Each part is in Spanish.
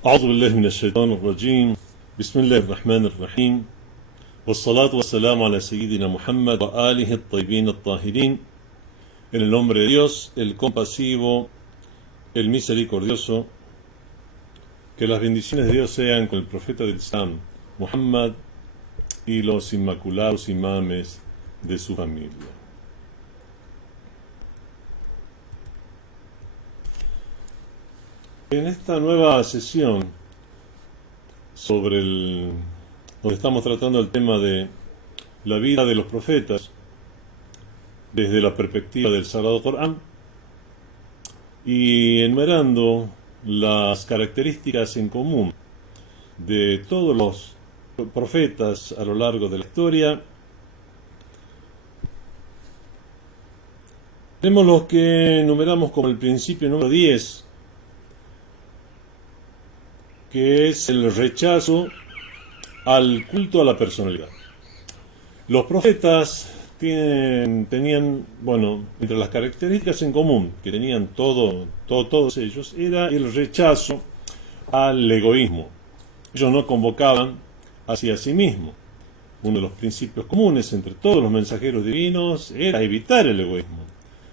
أعوذ بالله من الشيطان الرجيم بسم الله الرحمن الرحيم والصلاة والسلام على سيدنا Muhammad وآله الطيبين الطاهرين. En el nombre de Dios, el compasivo, el misericordioso. Que las bendiciones de Dios sean con el profeta del Islam, Muhammad, y los inmaculados imames de su familia. En esta nueva sesión donde estamos tratando el tema de la vida de los profetas desde la perspectiva del Sagrado Corán y enumerando las características en común de todos los profetas a lo largo de la historia, tenemos los que enumeramos como el principio número 10, que es el rechazo al culto a la personalidad. Los profetas tenían, entre las características en común que tenían todos ellos, era el rechazo al egoísmo. Ellos no convocaban hacia sí mismos. Uno de los principios comunes entre todos los mensajeros divinos era evitar el egoísmo,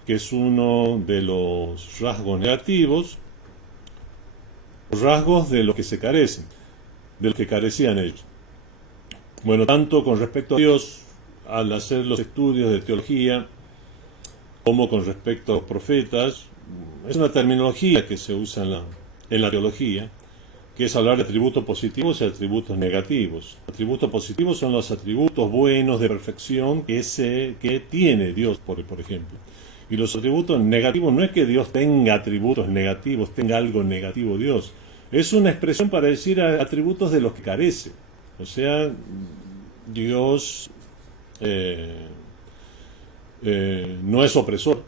que es uno de los rasgos negativos, rasgos de los que se carecen, de los que carecían ellos. Bueno, tanto con respecto a Dios, al hacer los estudios de teología, como con respecto a los profetas, es una terminología que se usa en la teología, que es hablar de atributos positivos y atributos negativos. Atributos positivos son los atributos buenos de perfección que tiene Dios, por ejemplo. Y los atributos negativos no es que Dios tenga atributos negativos, tenga algo negativo Dios. Es una expresión para decir atributos de los que carece. O sea, Dios no es opresor.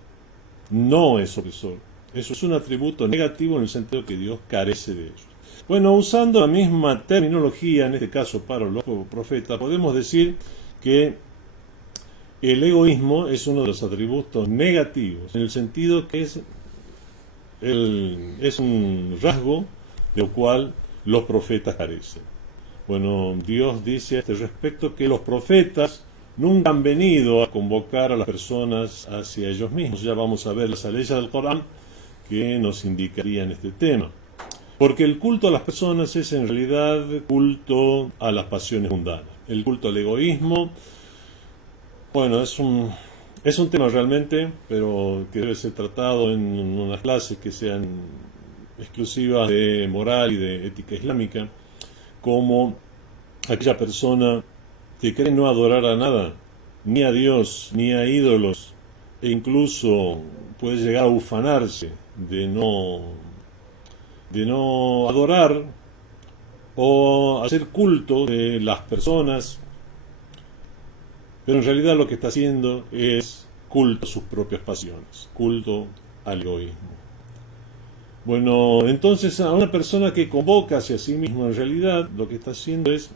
No es opresor. Eso es un atributo negativo en el sentido que Dios carece de ellos. Bueno, usando la misma terminología, en este caso para los profetas, podemos decir que el egoísmo es uno de los atributos negativos, en el sentido que es un rasgo del cual los profetas carecen. Bueno, Dios dice a este respecto que los profetas nunca han venido a convocar a las personas hacia ellos mismos. Ya vamos a ver las leyes del Corán que nos indicarían este tema. Porque el culto a las personas es en realidad culto a las pasiones mundanas. El culto al egoísmo, es un tema realmente, pero que debe ser tratado en unas clases que sean exclusivas de moral y de ética islámica, como aquella persona que cree no adorar a nada, ni a Dios, ni a ídolos, e incluso puede llegar a ufanarse de no adorar o hacer culto de las personas, pero en realidad lo que está haciendo es culto a sus propias pasiones, culto al egoísmo. Bueno, entonces a una persona que convoca hacia sí mismo, en realidad lo que está haciendo es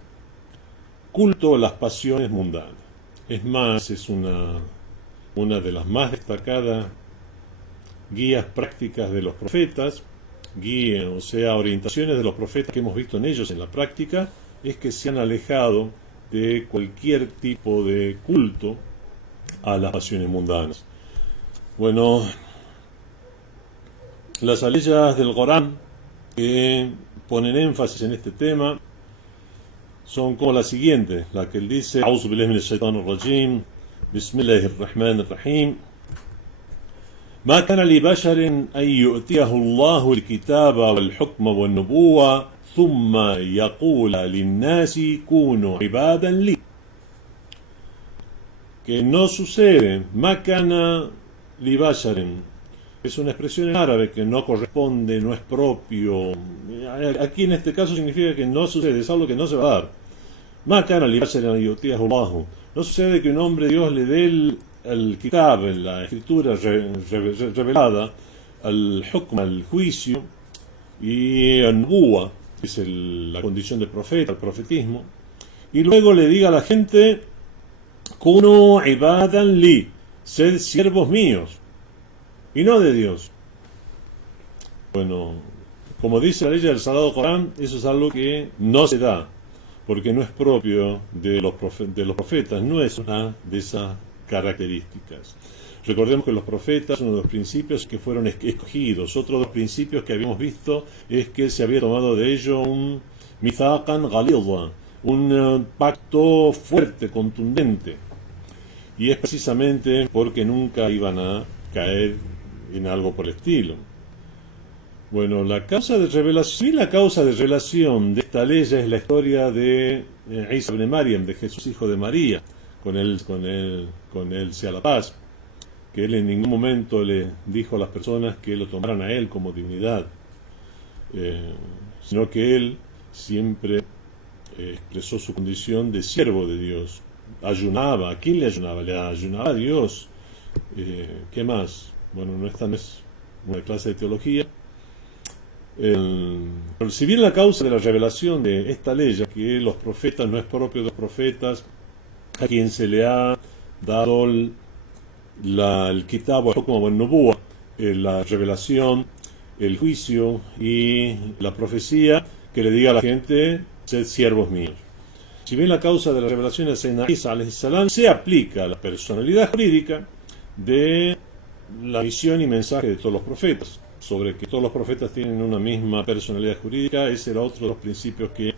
culto a las pasiones mundanas. Es más, es una de las más destacadas guías prácticas de los profetas, orientaciones de los profetas que hemos visto en ellos en la práctica, es que se han alejado de cualquier tipo de culto a las pasiones mundanas. Bueno, las aleyas del Corán que ponen énfasis en este tema son como la siguiente, la que él dice: A'udhu billahi minash shaitanir rajim, bismillahir rahmanir rahim. ما كان لبشر أن يؤتيه الله الكتاب والحكم والنبوة ثم يقول للناس كونوا عبادا لي. Que no sucede. Makana li basharin es una expresión en árabe que no corresponde, no es propio. Aquí en este caso significa que no sucede, es algo que no se va a dar. Makana li basharin yutiyahu Allahu. No sucede que un hombre Dios le dé el kitab, la escritura revelada, al hukm, al juicio, y al nubuwa, que es la condición de profeta, el profetismo, y luego le diga a la gente: Kunu ibadan li, sed siervos míos, y no de Dios. Bueno, como dice la ley del Sagrado Corán, eso es algo que no se da, porque no es propio de los profetas, no es una de esas características. Recordemos que los profetas, uno de los principios que fueron escogidos, otro de los principios que habíamos visto es que se había tomado de ello un mithaqan ghalidha, un pacto fuerte, contundente, y es precisamente porque nunca iban a caer en algo por el estilo. Bueno, la causa de revelación de esta ley es la historia de Isa ibn Maryam, de Jesús, hijo de María, con él sea la paz, que él en ningún momento le dijo a las personas que lo tomaran a él como divinidad, sino que él siempre expresó su condición de siervo de Dios. Ayunaba. ¿A quién le ayunaba? Le ayunaba a Dios. ¿Qué más? Bueno, no esta no es una clase de teología. Pero si bien la causa de la revelación de esta ley, ya que los profetas no es propio de los profetas, a quien se le ha dado el kitab como nubuwa, la revelación, el juicio y la profecía, que le diga a la gente: sed siervos míos. Si bien la causa de la revelación de Sayyidina Isa alayhi salam se aplica a la personalidad jurídica de la misión y mensaje de todos los profetas, sobre que todos los profetas tienen una misma personalidad jurídica, ese era otro de los principios que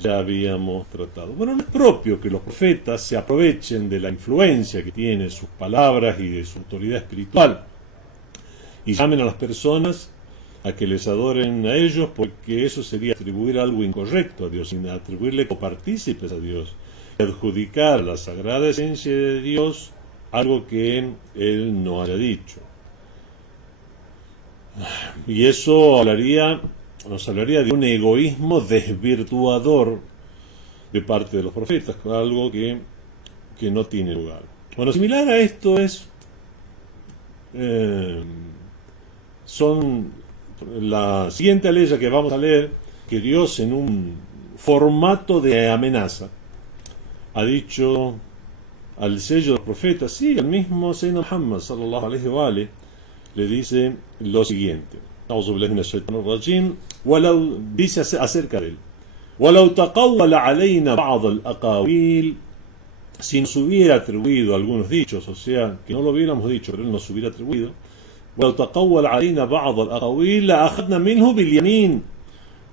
ya habíamos tratado. Bueno, no es propio que los profetas se aprovechen de la influencia que tienen sus palabras y de su autoridad espiritual y llamen a las personas a que les adoren a ellos, porque eso sería atribuir algo incorrecto a Dios, sin atribuirle copartícipes a Dios, y adjudicar la sagrada esencia de Dios algo que Él no haya dicho. Y eso nos hablaría de un egoísmo desvirtuador de parte de los profetas, algo que no tiene lugar. Bueno, similar a esto son la siguiente ley que vamos a leer, que Dios en un formato de amenaza ha dicho al sello de los profetas, sí, el mismo Sayyidina Muhammad sallallahu alaihi wa alihi, le dice lo siguiente: dice acerca de él: وَلَوْ تَقَوَّلَ عَلَيْنَا بَعْضَ الْأَقَاوِيلِ, si nos hubiera atribuido algunos dichos, o sea, que no lo hubiéramos dicho, pero él nos hubiera atribuido, وَلَوْ تَقَوَّلَ عَلَيْنَا بَعْضَ الْأَقَاوِيلِ لَأَخَذْنَا مِنْهُ بِالْيَمِينِ,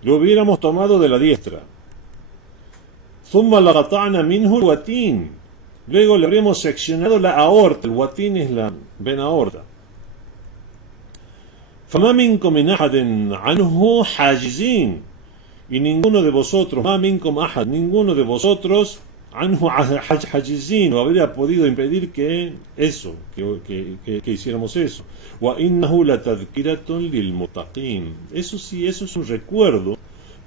lo hubiéramos tomado de la diestra. ثُمَّ لَقَطَعْنَا مِنْهُ الْوَتِينِ, luego le habríamos seccionado la aorta. El watín es la vena aorta. فَمَا مِنْكُمْ مِنْ أَحَدٍ عَنْهُ حَاجِزِينَ, y ninguno de vosotros, مَا مِنْكُمْ أَحَدٍ, ninguno de vosotros, عَنْهُ حَاجِزِينَ, lo habría podido impedir que hiciéramos eso. وَإِنَّهُ لَتَذْكِرَةٌ لِلْمُتَّقِينَ, eso sí, eso es un recuerdo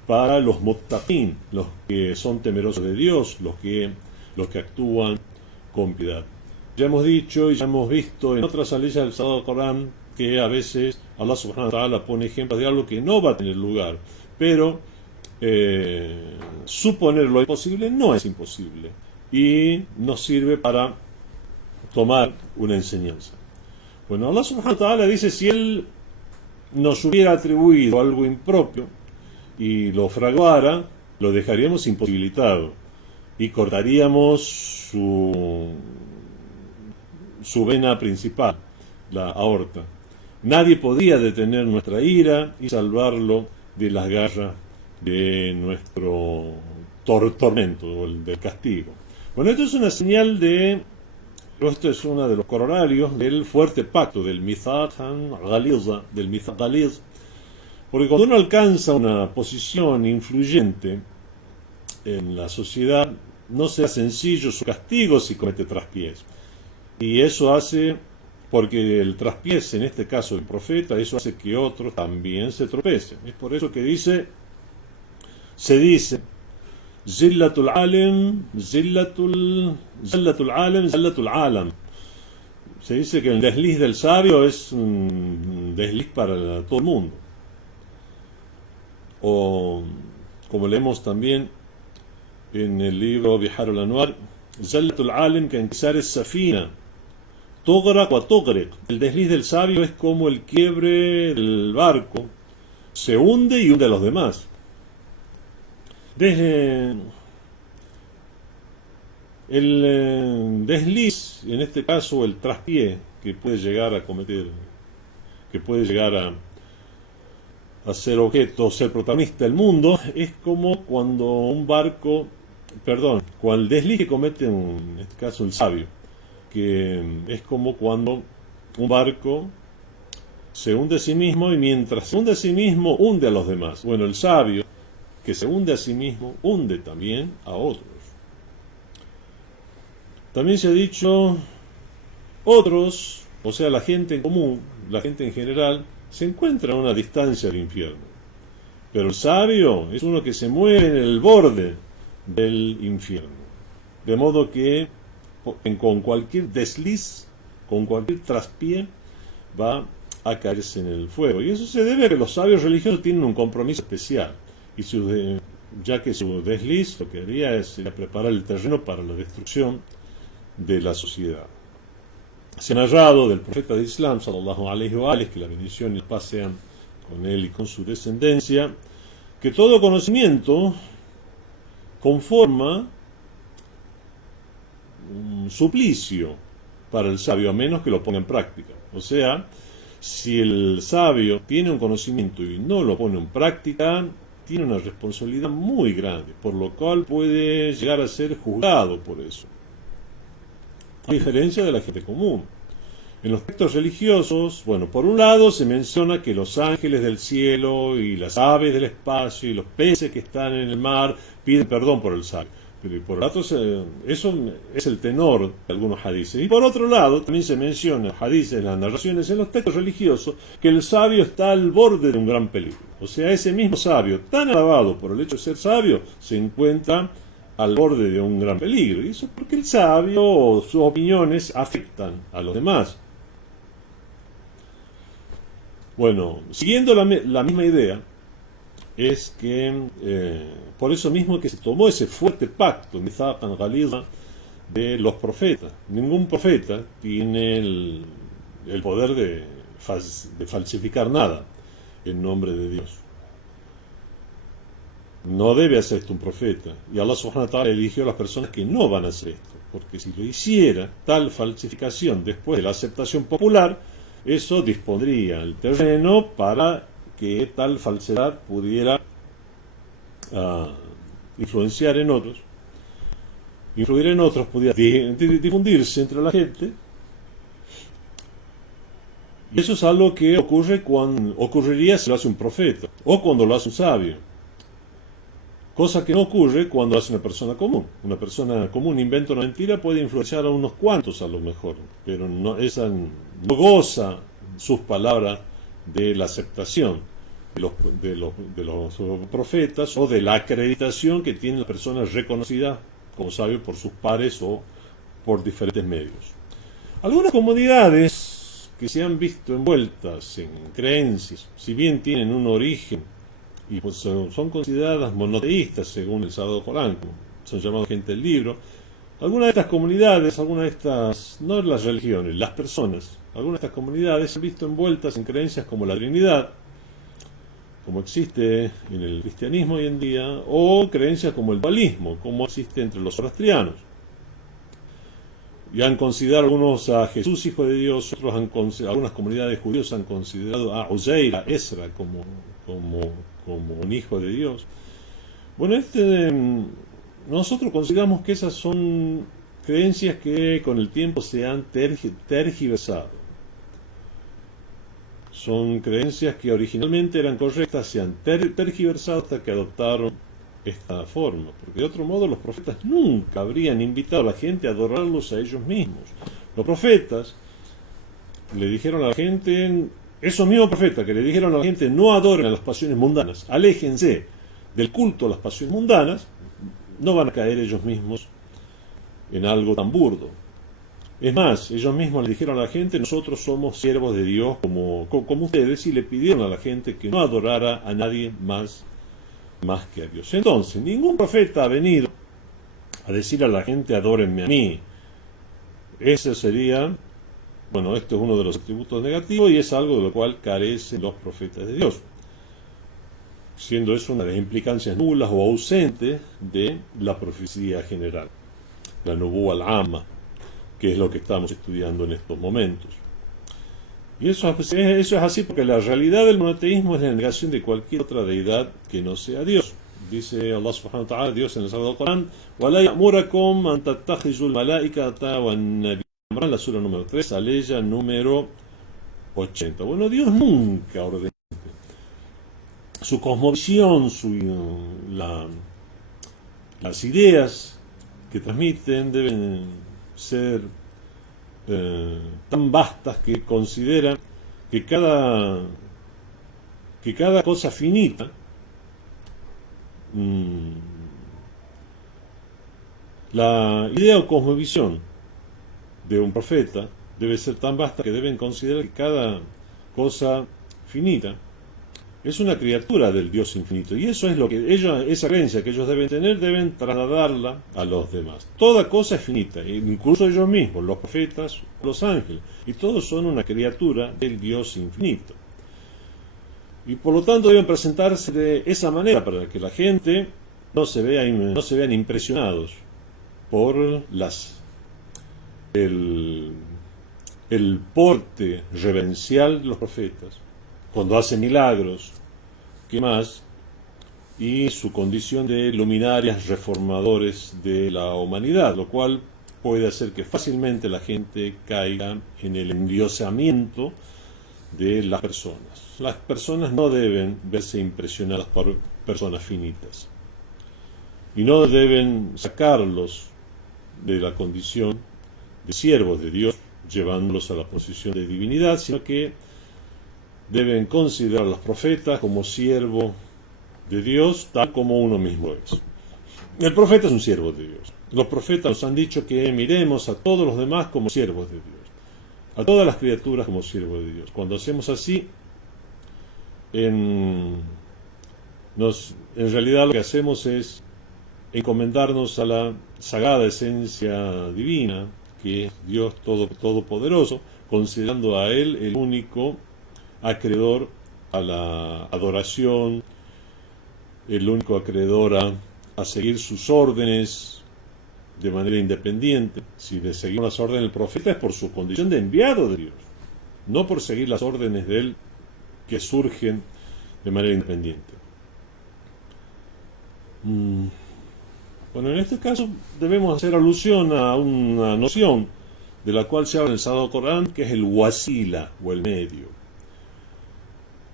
para los muttaqin, los que son temerosos de Dios, los que actúan con piedad. Ya hemos dicho y ya hemos visto en otras leyes del Sagrado Corán que a veces Allah subhanahu wa ta'ala pone ejemplos de algo que no va a tener lugar, pero suponerlo imposible no es imposible y nos sirve para tomar una enseñanza. Bueno, Allah subhanahu wa ta'ala dice: si Él nos hubiera atribuido algo impropio y lo fraguara, lo dejaríamos imposibilitado y cortaríamos su vena principal, la aorta. Nadie podía detener nuestra ira y salvarlo de las garras de nuestro tormento, o del castigo. Bueno, esto es una señal esto es uno de los corolarios del fuerte pacto, del mithaq ghalidha, porque cuando uno alcanza una posición influyente en la sociedad, no sea sencillo su castigo si comete traspiés. Y eso hace, porque el traspiés, en este caso el profeta, eso hace que otros también se tropecen. Es por eso que se dice, zillatul alim, zillatul alam. Se dice que el desliz del sabio es un desliz para todo el mundo. O, como leemos también en el libro Bihar al-Anwar, Zallatul alim que enkisar es safina, tughraq wa tughriq. El desliz del sabio es como el quiebre del barco se hunde y hunde a los demás. Desde el desliz, en este caso el traspié que puede llegar a cometer, que puede llegar a ser objeto, ser protagonista del mundo, es como cuando un barco, cuando el desliz que comete, en este caso el sabio, que es como cuando un barco se hunde a sí mismo y mientras se hunde a sí mismo, hunde a los demás. Bueno, el sabio que se hunde a sí mismo, hunde también a otros. También se ha dicho, otros, o sea, la gente en común, la gente en general, se encuentra a una distancia del infierno. Pero el sabio es uno que se mueve en el borde del infierno. De modo que con cualquier desliz, con cualquier traspié, va a caerse en el fuego. Y eso se debe a que los sabios religiosos tienen un compromiso especial. Y ya que su desliz lo que haría es preparar el terreno para la destrucción de la sociedad. Se ha narrado del profeta de Islam, sallallahu alaihi wa alihi, que la bendición y la paz sean con él y con su descendencia, que todo conocimiento conforma un suplicio para el sabio, a menos que lo ponga en práctica. O sea, si el sabio tiene un conocimiento y no lo pone en práctica, tiene una responsabilidad muy grande, por lo cual puede llegar a ser juzgado por eso. A diferencia de la gente común. En los textos religiosos, bueno, por un lado se menciona que los ángeles del cielo y las aves del espacio y los peces que están en el mar piden perdón por el sabio. Pero por otro, eso es el tenor de algunos hadices. Y por otro lado, también se menciona hadices en las narraciones, en los textos religiosos, que el sabio está al borde de un gran peligro. O sea, ese mismo sabio, tan alabado por el hecho de ser sabio, se encuentra al borde de un gran peligro. Y eso porque el sabio o sus opiniones afectan a los demás. Bueno, siguiendo la misma idea, es que por eso mismo que se tomó ese fuerte pacto de los profetas. Ningún profeta tiene el poder de falsificar nada en nombre de Dios. No debe hacer esto un profeta. Y Allah subhanahu wa ta'ala eligió a las personas que no van a hacer esto. Porque si lo hiciera, tal falsificación después de la aceptación popular, eso dispondría el terreno para que tal falsedad pudiera influir en otros, pudiera difundirse entre la gente. Y eso es algo que ocurriría si lo hace un profeta, o cuando lo hace un sabio. Cosa que no ocurre cuando lo hace una persona común. Una persona común inventa una mentira, puede influenciar a unos cuantos a lo mejor, pero no goza sus palabras de la aceptación de los profetas o de la acreditación que tienen las personas reconocidas como sabios por sus pares o por diferentes medios. Algunas comunidades que se han visto envueltas en creencias, si bien tienen un origen y pues son consideradas monoteístas según el Sagrado Corán, son llamados gente del libro, algunas de estas comunidades, no las religiones, las personas, algunas de estas comunidades se han visto envueltas en creencias como la Trinidad, como existe en el cristianismo hoy en día, o creencias como el dualismo, como existe entre los zoroastrianos. Y han considerado algunos a Jesús hijo de Dios, algunas comunidades judíos han considerado a Uzair, a Ezra como un hijo de Dios. Bueno, nosotros consideramos que esas son creencias que con el tiempo se han tergiversado. Son creencias que originalmente eran correctas, se han tergiversado hasta que adoptaron esta forma, porque de otro modo los profetas nunca habrían invitado a la gente a adorarlos a ellos mismos. Los profetas le dijeron a la gente, esos mismos profetas que le dijeron a la gente no adoren a las pasiones mundanas, aléjense del culto a las pasiones mundanas, no van a caer ellos mismos en algo tan burdo. Es más, ellos mismos le dijeron a la gente, nosotros somos siervos de Dios como ustedes, y le pidieron a la gente que no adorara a nadie más que a Dios. Entonces, ningún profeta ha venido a decir a la gente, adórenme a mí. Ese sería, esto es uno de los atributos negativos y es algo de lo cual carecen los profetas de Dios. siendo eso una de las implicancias nulas o ausentes de la profecía general, la nubuwa al-amma, que es lo que estamos estudiando en estos momentos. Y eso es así porque la realidad del monoteísmo es la negación de cualquier otra deidad que no sea Dios. Dice Allah subhanahu wa ta'ala, Dios en el Sagrado Corán, وَلَا يَأْمُرَكُمْ أَن تَتَّخِذُوا الْمَلَائِكَةَ وَالنَّبِيِّينَ, la sura número 3, aleya número 80. Bueno, Dios nunca ordenó. Su cosmovisión, las ideas que transmiten deben ser tan vastas que consideran que cada cosa finita la idea o cosmovisión de un profeta debe ser tan vasta que deben considerar que cada cosa finita es una criatura del Dios infinito, y eso es lo que esa creencia que ellos deben tener, deben trasladarla a los demás. Toda cosa es finita, incluso ellos mismos, los profetas, los ángeles, y todos son una criatura del Dios infinito. Y por lo tanto deben presentarse de esa manera para que la gente no se vean impresionados por el porte reverencial de los profetas cuando hacen milagros, ¿qué más? Y su condición de luminarias reformadores de la humanidad, lo cual puede hacer que fácilmente la gente caiga en el endiosamiento de las personas. Las personas no deben verse impresionadas por personas finitas y no deben sacarlos de la condición de siervos de Dios, llevándolos a la posición de divinidad, sino que deben considerar a los profetas como siervo de Dios, tal como uno mismo es. El profeta es un siervo de Dios. Los profetas nos han dicho que miremos a todos los demás como siervos de Dios, a todas las criaturas como siervos de Dios. Cuando hacemos así, en realidad lo que hacemos es encomendarnos a la sagrada esencia divina, que es Dios Todopoderoso, considerando a Él el único acreedor a la adoración, el único acreedor a seguir sus órdenes de manera independiente. Si de seguir las órdenes del profeta es por su condición de enviado de Dios, no por seguir las órdenes de él que surgen de manera independiente. Bueno, en este caso debemos hacer alusión a una noción de la cual se habla en el Sagrado Corán, que es el wasila o el medio.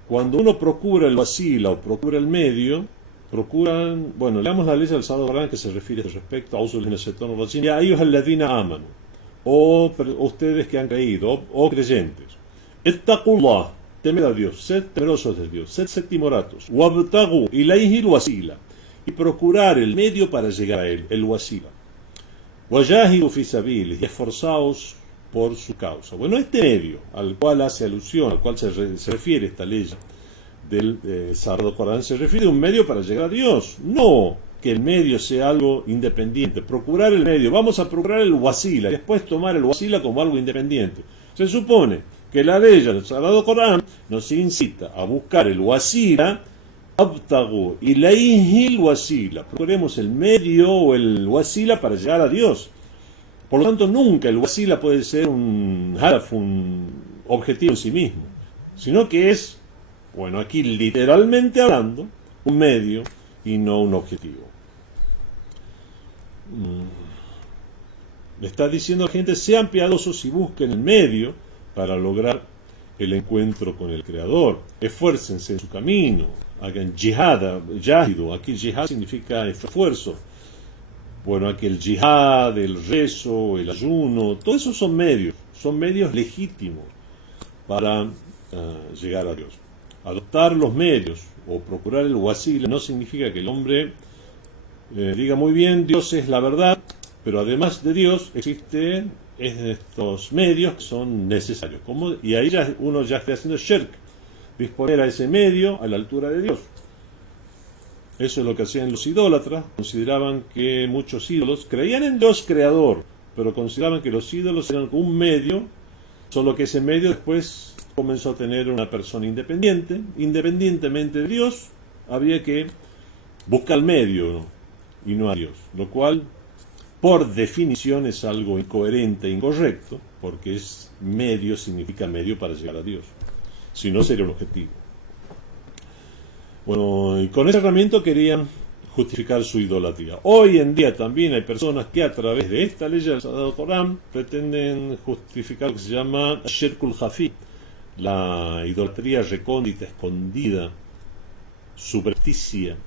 Cuando uno procura el wasila o procura el medio, leamos la ley del Sagrado Corán que se refiere respecto a ya ayyuhalladhina amanu, o ustedes que han creído, o creyentes, ittaqullah, temed a Dios, sed temerosos de Dios, sed timoratos, wabtagu ilayhi al-wasila, y procurar el medio para llegar a él, el wasila, wajahidu fi sabilihi, y esforzaos por su causa. Bueno, este medio al cual hace alusión, al cual se refiere esta ley del Sagrado Corán, se refiere a un medio para llegar a Dios, no que el medio sea algo independiente. Procurar el medio, vamos a procurar el wasila, y después tomar el wasila como algo independiente. Se supone que la ley del Sagrado Corán nos incita a buscar el wasila, abtagu ilayhi el wasila, procuremos el medio o el wasila para llegar a Dios. Por lo tanto, nunca el wasila puede ser un hadaf, un objetivo en sí mismo, sino que es, bueno, aquí literalmente hablando, un medio y no un objetivo. Le está diciendo a la gente, sean piadosos y busquen el medio para lograr el encuentro con el Creador. Esfuércense en su camino, hagan jihad, yahidu. Aquí jihad significa esfuerzo. Bueno, aquí el jihad, el rezo, el ayuno, todo eso son medios legítimos para llegar a Dios. Adoptar los medios o procurar el wasila no significa que el hombre diga muy bien, Dios es la verdad, pero además de Dios existen estos medios que son necesarios. Y ahí uno ya está haciendo shirk, disponer a ese medio a la altura de Dios. Eso es lo que hacían los idólatras. Consideraban que muchos ídolos creían en Dios creador, pero consideraban que los ídolos eran un medio, solo que ese medio después comenzó a tener una persona independientemente de Dios, habría que buscar el medio, ¿no? Y no a Dios, lo cual por definición es algo incoherente e incorrecto, porque medio significa medio para llegar a Dios, si no sería un objetivo. Bueno, y con esa herramienta querían justificar su idolatría. Hoy en día también hay personas que a través de esta ley del Sagrado Corán pretenden justificar lo que se llama Shirkul Jafi, la idolatría recóndita, escondida, supersticia.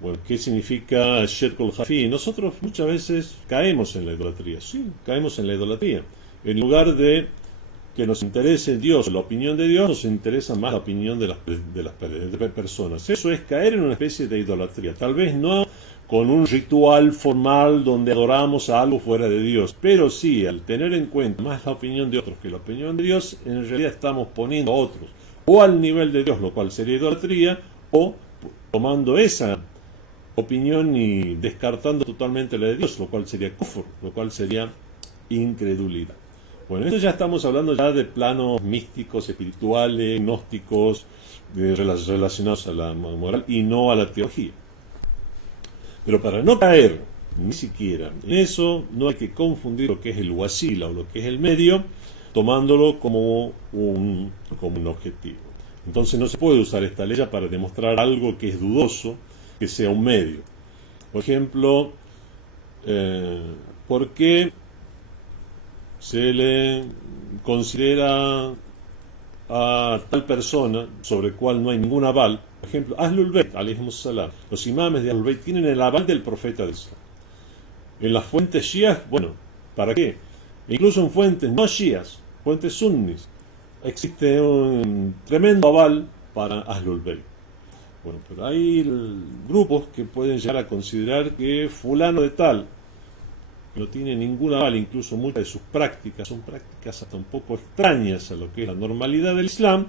Bueno, ¿qué significa Shirkul Jafi? Nosotros muchas veces caemos en la idolatría, sí, caemos en la idolatría. En lugar de que nos interese Dios, la opinión de Dios, nos interesa más la opinión de las personas. Eso es caer en una especie de idolatría. Tal vez no con un ritual formal donde adoramos a algo fuera de Dios, pero sí, al tener en cuenta más la opinión de otros que la opinión de Dios, en realidad estamos poniendo a otros o al nivel de Dios, lo cual sería idolatría, o tomando esa opinión y descartando totalmente la de Dios, lo cual sería kufr, lo cual sería incredulidad. Bueno, esto ya estamos hablando ya de planos místicos, espirituales, gnósticos, relacionados a la moral y no a la teología. Pero para no caer ni siquiera en eso, no hay que confundir lo que es el wasila o lo que es el medio, tomándolo como un objetivo. Entonces no se puede usar esta ley para demostrar algo que es dudoso, que sea un medio. Por ejemplo, ¿por qué se le considera a tal persona sobre cual no hay ningún aval? Por ejemplo, Ahlul Bayt, alayhimus salam, los imames de Ahlul Bayt tienen el aval del profeta de Islam. En las fuentes shias, bueno, ¿para qué? Incluso en fuentes no shias, fuentes sunnis, existe un tremendo aval para Ahlul Bayt. Bueno, pero hay grupos que pueden llegar a considerar que fulano de tal no tiene ningún aval, incluso muchas de sus prácticas son prácticas hasta un poco extrañas a lo que es la normalidad del Islam,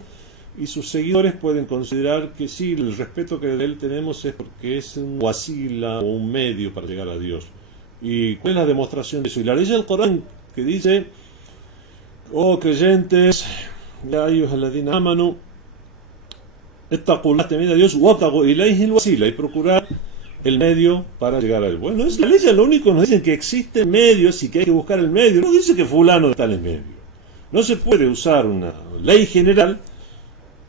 y sus seguidores pueden considerar que sí, el respeto que de él tenemos es porque es un wasila o un medio para llegar a Dios. ¿Y cuál es la demostración de eso? Y la ley del Corán que dice: oh creyentes, ya ayyuhalladhina amanu, ittaqullah, temed a Dios, wabtaghu ilayhi al-wasila, y procurar el medio para llegar a él. Bueno, es la ley, lo único nos dicen que existen medios y que hay que buscar el medio. No dice que fulano de tal es medio. No se puede usar una ley general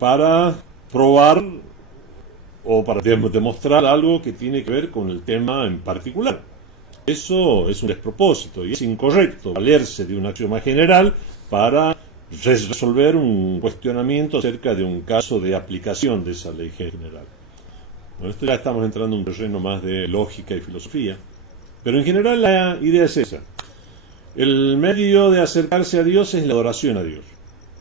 para probar o para demostrar algo que tiene que ver con el tema en particular. Eso es un despropósito y es incorrecto valerse de un axioma general para resolver un cuestionamiento acerca de un caso de aplicación de esa ley general. Bueno, esto ya estamos entrando en un terreno más de lógica y filosofía, pero en general la idea es esa. El medio de acercarse a Dios es la adoración a Dios,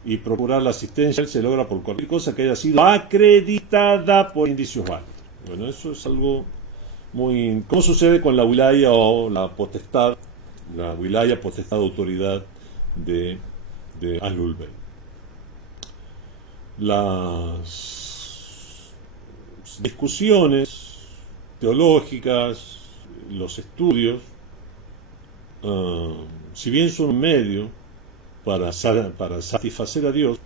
y procurar la asistencia se logra por cualquier cosa que haya sido acreditada por indicios válidos. Bueno, eso es algo muy... ¿Cómo sucede con la wilaya o la potestad? La wilaya, potestad, autoridad de Ahlul Bayt. Las discusiones teológicas, los estudios, si bien son un medio para satisfacer a Dios,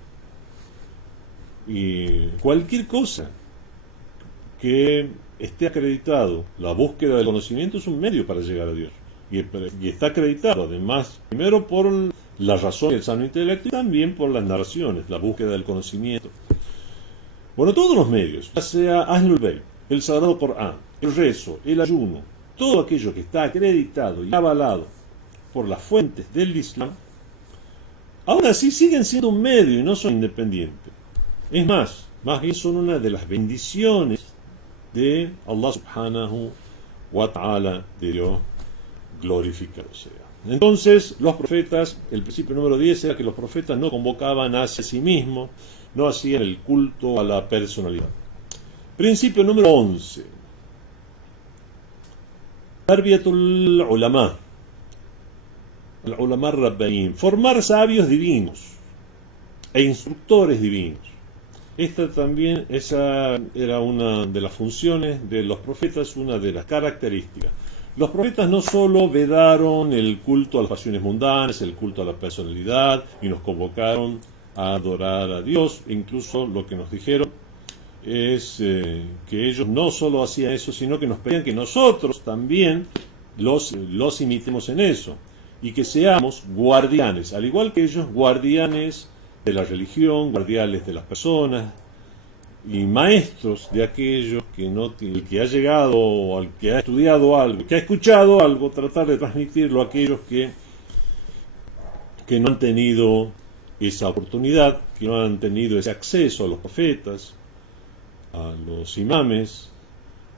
y cualquier cosa que esté acreditado, la búsqueda del conocimiento es un medio para llegar a Dios, y está acreditado además primero por la razón y el sano intelecto, y también por las narraciones, la búsqueda del conocimiento. Bueno, todos los medios, ya sea Ahlul Bayt, el Sagrado Corán, el rezo, el ayuno, todo aquello que está acreditado y avalado por las fuentes del Islam, aún así siguen siendo un medio y no son independientes. Es más bien son una de las bendiciones de Allah subhanahu wa ta'ala, de Dios glorificado sea. Entonces, los profetas, el principio número 10 era que los profetas no convocaban hacia sí mismos, no hacían el culto a la personalidad. Principio número 11. Tarbiyatul ulama. El ulama rabbanín. Formar sabios divinos e instructores divinos. Esta también, esa era una de las funciones de los profetas, una de las características. Los profetas no solo vedaron el culto a las pasiones mundanas, el culto a la personalidad, y nos convocaron a adorar a Dios, incluso lo que nos dijeron, es que ellos no solo hacían eso, sino que nos pedían que nosotros también los imitemos en eso, y que seamos guardianes, al igual que ellos, guardianes de la religión, guardianes de las personas, y maestros de aquello que no el que ha llegado, o al que ha estudiado algo, que ha escuchado algo, tratar de transmitirlo a aquellos que no han tenido esa oportunidad, que no han tenido ese acceso a los profetas, a los imames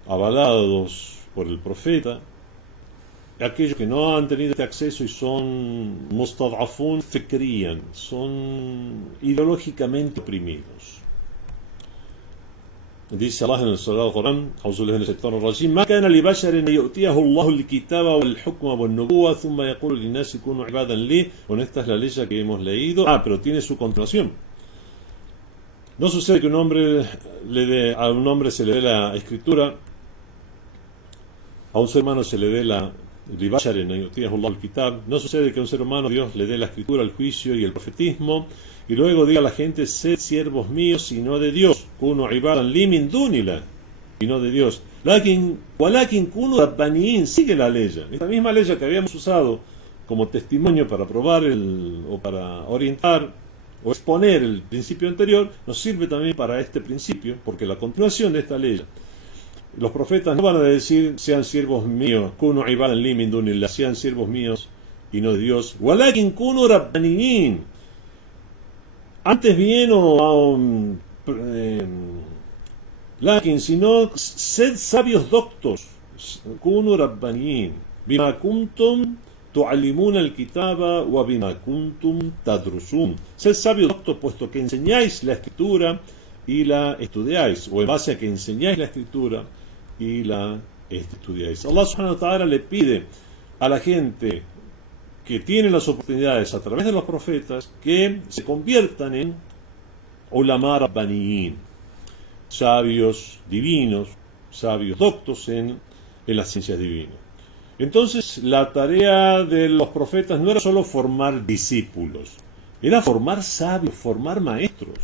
avalados por el profeta, aquellos que no han tenido este acceso y son mustad'afun fikriyan, son ideológicamente oprimidos. Dice Allah en el Sagrado Corán, ما كان لبشر أن يؤتيه الله الكتاب والحكم والنبوة ثم يقول للناس كونوا عبادا لي. Con esta es la ley que hemos leído. Pero tiene su continuación. No sucede que a un hombre se le dé la escritura, a un ser humano se le dé no sucede que a un ser humano Dios le dé la escritura, el juicio y el profetismo, y luego diga a la gente: sed siervos míos y no de Dios, kunu ibadan li min dunillah, y no de Dios. Walakin kunu rabbaniyin, sigue la ley, esta misma ley que habíamos usado como testimonio para probar o para orientar o exponer el principio anterior, nos sirve también para este principio, porque la continuación de esta ley, los profetas no van a decir: sean siervos míos, kunu ibadan li min dunillah, sean siervos míos y no de Dios. Walakin kunu rabbaniyin, antes bien lakin, sino sed sabios doctos, kunu rabbaniyin, bima kuntum tu'allimuna al-kitaba wa bima kuntum tadrusun. Sed sabios doctos, puesto que enseñáis la escritura y la estudiáis, o en base a que enseñáis la escritura y la estudiáis. Allah subhanahu wa ta'ala le pide a la gente que tiene las oportunidades a través de los profetas que se conviertan en ulama rabbaniyin, sabios divinos, sabios doctos en las ciencias divinas. Entonces, la tarea de los profetas no era solo formar discípulos, era formar sabios, formar maestros,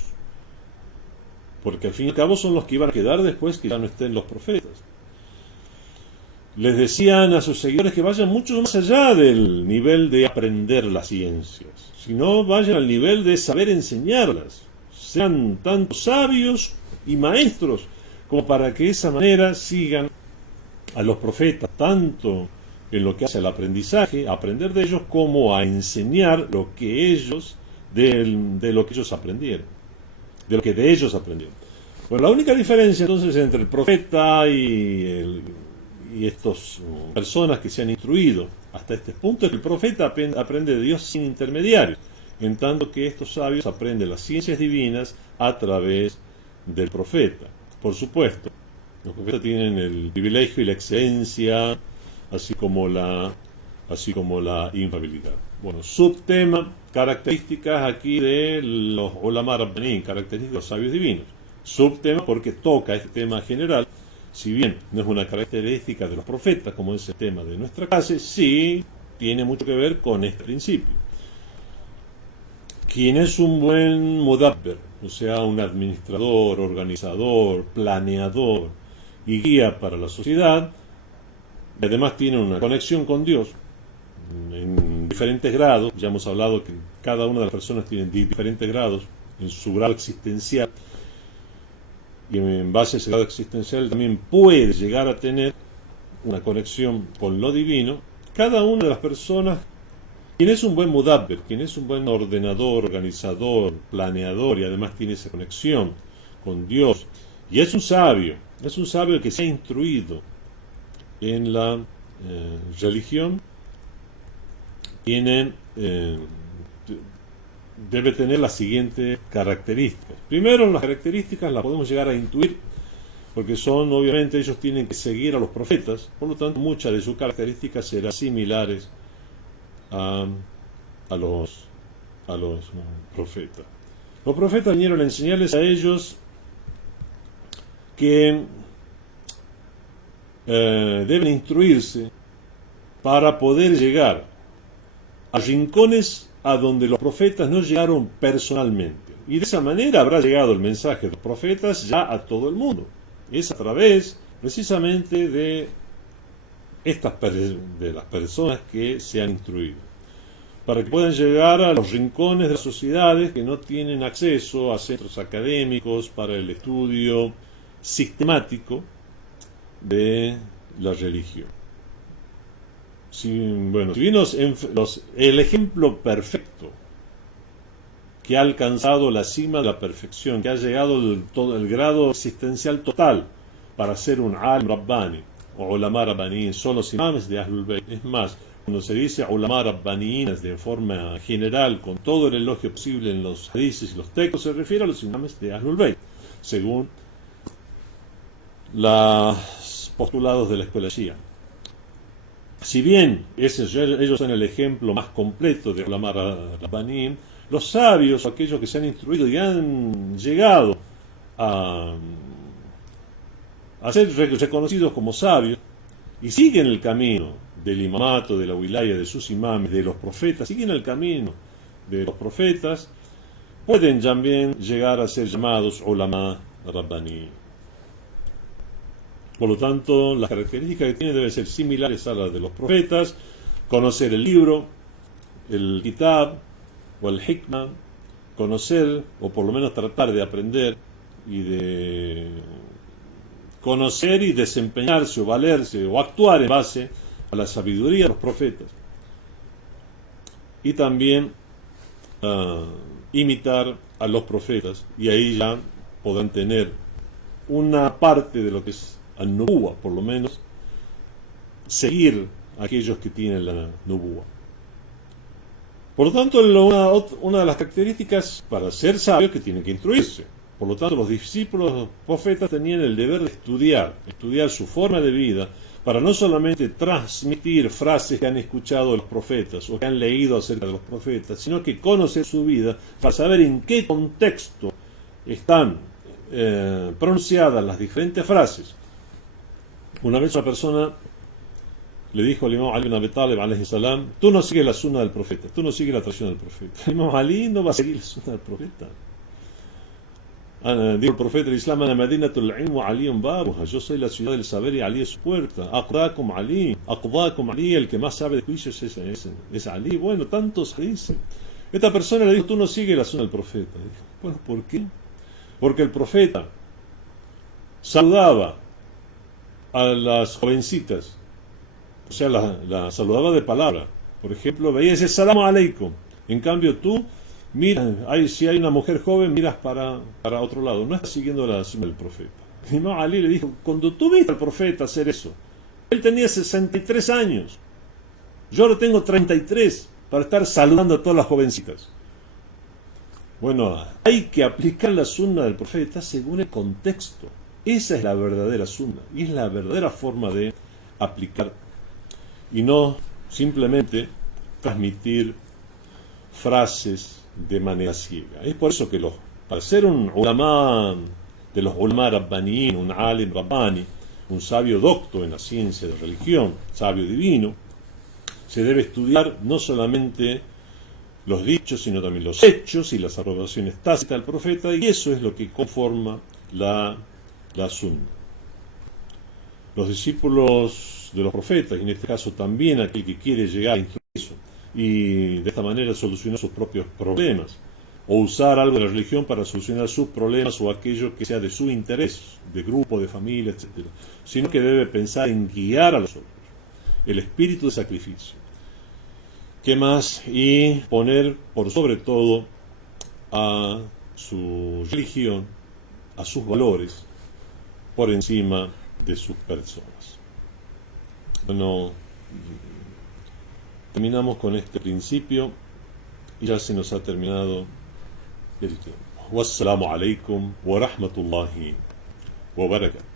porque al fin y al cabo son los que iban a quedar después que ya no estén los profetas. Les decían a sus seguidores que vayan mucho más allá del nivel de aprender las ciencias, sino vayan al nivel de saber enseñarlas, sean tanto sabios y maestros, como para que de esa manera sigan a los profetas, tanto en lo que hace al aprendizaje, a aprender de ellos, como a enseñar lo que ellos, de lo que ellos aprendieron, de lo que de ellos aprendieron. Bueno, la única diferencia entonces entre el profeta y estas personas que se han instruido hasta este punto es que el profeta aprende de Dios sin intermediarios, en tanto que estos sabios aprenden las ciencias divinas a través del profeta. Por supuesto, los profetas tienen el privilegio y la excelencia, así como la infalibilidad. Bueno, subtema, características aquí de los ulama rabbanín, características de los sabios divinos. Subtema porque toca este tema general, si bien no es una característica de los profetas, como es el tema de nuestra clase, sí tiene mucho que ver con este principio. Quien es un buen mudabbir, o sea, un administrador, organizador, planeador y guía para la sociedad, y además tiene una conexión con Dios en diferentes grados. Ya hemos hablado que cada una de las personas tiene diferentes grados en su grado existencial, y en base a ese grado existencial también puede llegar a tener una conexión con lo divino. Cada una de las personas, quien es un buen mudabbir, quien es un buen ordenador, organizador, planeador, y además tiene esa conexión con Dios, y es un sabio que se ha instruido en la religión, debe tener las siguientes características. Primero, las características las podemos llegar a intuir, porque obviamente ellos tienen que seguir a los profetas, por lo tanto muchas de sus características serán similares a los profetas. Los profetas vinieron a enseñarles a ellos que deben instruirse para poder llegar a rincones a donde los profetas no llegaron personalmente. Y de esa manera habrá llegado el mensaje de los profetas ya a todo el mundo. Es a través precisamente de de las personas que se han instruido, para que puedan llegar a los rincones de las sociedades que no tienen acceso a centros académicos para el estudio sistemático de la religión. Si bien el ejemplo perfecto que ha alcanzado la cima de la perfección, que ha llegado el grado existencial total para ser un alim rabbani o ulama rabbaniin, son los imames de Ahlul Bayt. Es más, cuando se dice ulama rabbaniin de forma general, con todo el elogio posible en los hadices y los textos, se refiere a los imames de Ahlul Bayt, según los postulados de la escuela Shia. Si bien ellos son el ejemplo más completo de ulama rabbaniin, los sabios, aquellos que se han instruido y han llegado a ser reconocidos como sabios y siguen el camino del imamato, de la wilaya, de sus imames, de los profetas, siguen el camino de los profetas, pueden también llegar a ser llamados ulama rabbani. Por lo tanto, las características que tienen deben ser similares a las de los profetas: conocer el libro, el kitab o el hikmah, conocer, o por lo menos tratar de aprender y de conocer y desempeñarse o valerse o actuar en base a la sabiduría de los profetas, y también imitar a los profetas, y ahí ya podrán tener una parte de lo que es al-nubuwa, por lo menos seguir a aquellos que tienen la nubuwa. Por lo tanto, una de las características para ser sabios es que tienen que instruirse. Por lo tanto, los discípulos de los profetas tenían el deber de estudiar su forma de vida, para no solamente transmitir frases que han escuchado de los profetas o que han leído acerca de los profetas, sino que conocer su vida para saber en qué contexto están pronunciadas las diferentes frases. Una vez una persona le dijo al imam Ali ibn Abi Talib alayhi salam: tú no sigues la sunna del profeta, tú no sigues la tradición del profeta. El imam Ali no va a seguir la sunna del profeta. Dijo el profeta del Islam: ana madinatul ilm wa aliyun babuha, yo soy la ciudad del saber y Ali es su puerta. Aqdakum Ali, el que más sabe de juicios es Ali. Bueno, tantos dicen. Esta persona le dijo: tú no sigues la sunna del profeta. Dijo: bueno, ¿por qué? Porque el profeta saludaba a las jovencitas, o sea, la saludaba de palabra. Por ejemplo, veía ese salamu aleikum. En cambio, tú mira, si hay una mujer joven, miras para otro lado. No estás siguiendo la sunna del profeta. Y no, Ali le dijo: cuando tú viste al profeta hacer eso, él tenía 63 años. Yo ahora tengo 33 para estar saludando a todas las jovencitas. Bueno, hay que aplicar la sunna del profeta según el contexto. Esa es la verdadera sunna y es la verdadera forma de aplicar, y no simplemente transmitir frases de manera ciega. Es por eso que para ser un ulama de los ulama rabbaniin, un alim rabbani, un sabio docto en la ciencia de religión, sabio divino, se debe estudiar no solamente los dichos, sino también los hechos y las aprobaciones tácitas del profeta, y eso es lo que conforma la sunna. Los discípulos de los profetas, y en este caso también aquel que quiere llegar a instruirse y de esta manera solucionar sus propios problemas, o usar algo de la religión para solucionar sus problemas o aquello que sea de su interés, de grupo, de familia, etc., sino que debe pensar en guiar a los otros, el espíritu de sacrificio. ¿Qué más? Y poner por sobre todo a su religión, a sus valores, por encima de sus personas. Bueno, terminamos con este principio y ya se nos ha terminado el tiempo. Wassalamu alaikum wa rahmatullahi wa barakatuh.